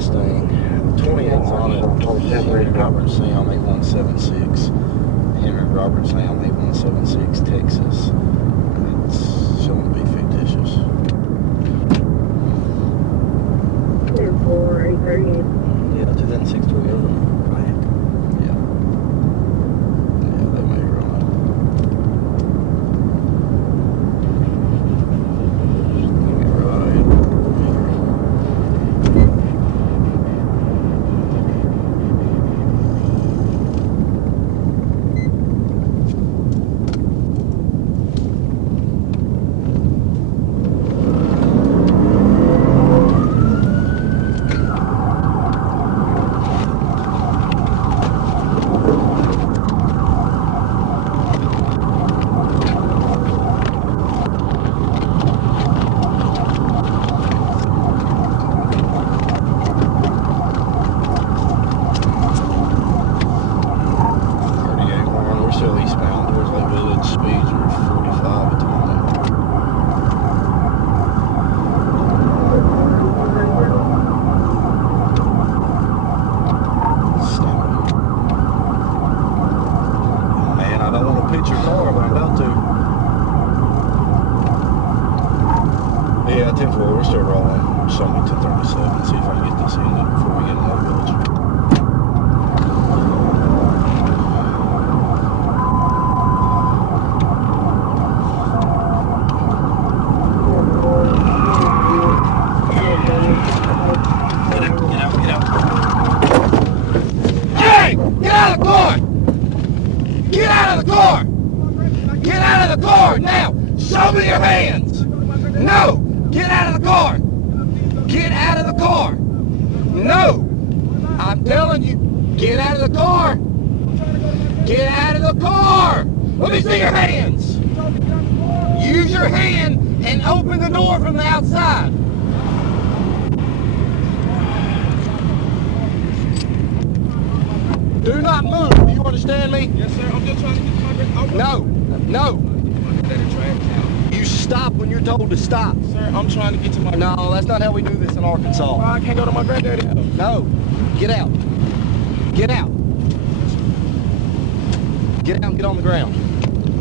Mustang. 28's on it. Henry Robert Sam 8176. Henry Robert Sam 8176, Texas. It's showing to be fictitious. 483. Yeah, 2006 Toyota. Right. Yeah. Yeah, they may run. Yeah, 10-4, we're still rolling. Show me 1037, see if I can get this in before we get into the village. Get out. Hey! Get out of the car! Get out of the car! Get out of the car now! Show me your hands! No! Get out of the car! Get out of the car! No! I'm telling you, get out of the car! Get out of the car! Let me see your hands! Use your hand and open the door from the outside! Do not move! Do you understand me? Yes, sir. I'm just trying to get to my... No! You stop when you're told to stop. Sir, I'm trying to get to my... No, that's not how we do this in Arkansas. Well, I can't go to my granddaddy's house. No. Get out. Get out. Get out and get on the ground.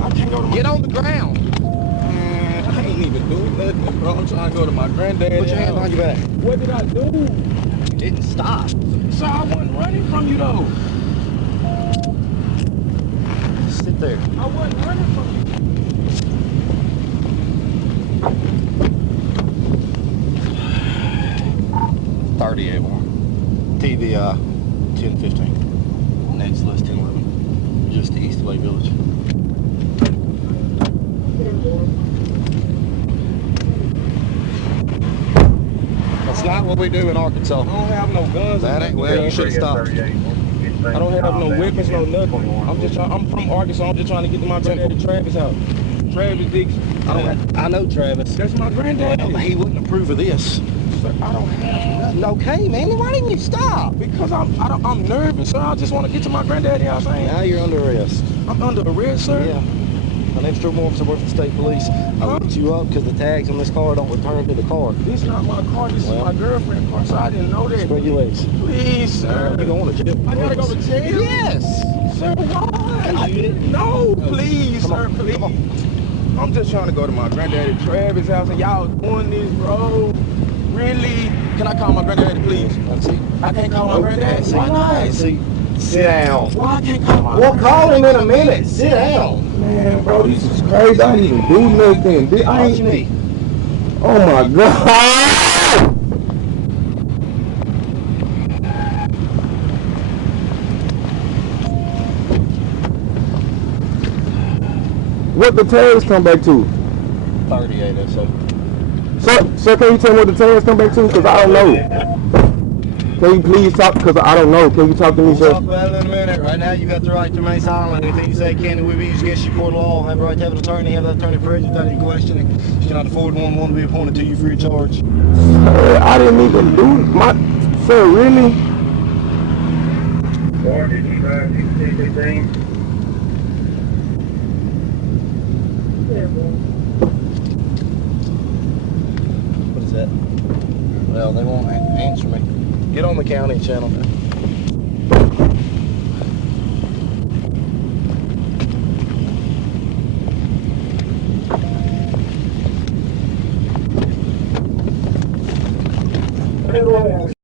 I can't go to my... Get on the ground. Man, I ain't even doing nothing, bro. I'm trying to go to my granddaddy's Put your hand house. behind your back. What did I do? You didn't stop. Sir, I wasn't running from you, though. Sit there. I wasn't running from you. 38 one. TVI 1015. Next list 1011. Just to east of Lake Village. That's not what we do in Arkansas. I don't have no guns. That ain't well. You should have stopped. I don't have no weapons, no nothing. I'm from Arkansas. I'm just trying to get to my granddaddy Travis' house. Travis Dixon. I know Travis. That's my granddaddy. Well, he wouldn't approve of this. Sir, I don't have nothing. Okay, man. Why didn't you stop? Because I'm nervous, sir. I just want to get to my granddaddy house. Now you're under arrest. I'm under arrest, sir. Yeah. An extra officer worth the state police. I looked you up because the tags on this car don't return to the car. This is not my car. This is my girlfriend's car, so I didn't know that. Spread your legs. Please, sir. You going to jail? I gotta go to jail? Yes. Sir, why? No, please, sir, please. I'm just trying to go to my granddaddy Travis' house, and y'all doing this, bro. Really? Can I call my granddaddy, please? Let's see. I can't call my granddaddy. Why not? See. Sit down. Why I can't call my We'll call him in a minute. Sit down. Man, bro, this is crazy. I didn't even do nothing. I Watch me. Oh my God. What the tags come back to? 38 or so. Sir, can you tell me what the tags come back to? Because I don't know. Can you please talk? Because I don't know. Can you talk to me, We'll sir? talk about it in a minute. Right now, you got the right to remain silent. Anything you say can we be used against you court of law. Have the right to have an attorney. Have that attorney present without any questioning. You cannot afford one to be appointed to you free of charge. Sir, I didn't even do my... Sir, really? What is that? Well, they won't answer me. Get on the county channel.